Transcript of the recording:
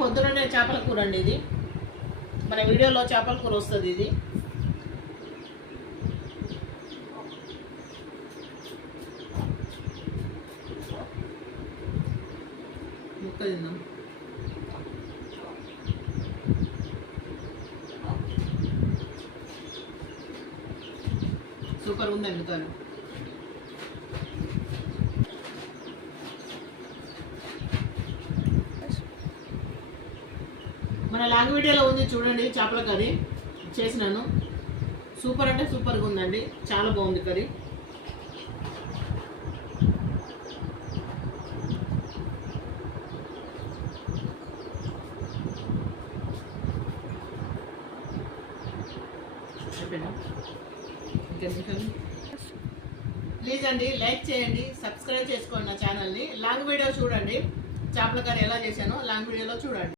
పొద్దుననే చేపల కూర అండి. ఇది మన వీడియోలో చేపల కూర వస్తుంది. ఇది ముక్క తిందాం. సూపర్ ఉందండి కర్రీ. మన లాంగ్ వీడియోలో ఉంది చూడండి, చేపల కర్రీ చేసినాను. సూపర్ అంటే సూపర్గా ఉందండి, చాలా బాగుంది కర్రీ. ప్లీజ్ అండి లైక్ చేయండి, సబ్స్క్రైబ్ చేసుకోండి నా ఛానల్ని. లాంగ్ వీడియో చూడండి, చేపల కర్రీ ఎలా చేశానో లాంగ్ వీడియోలో చూడండి.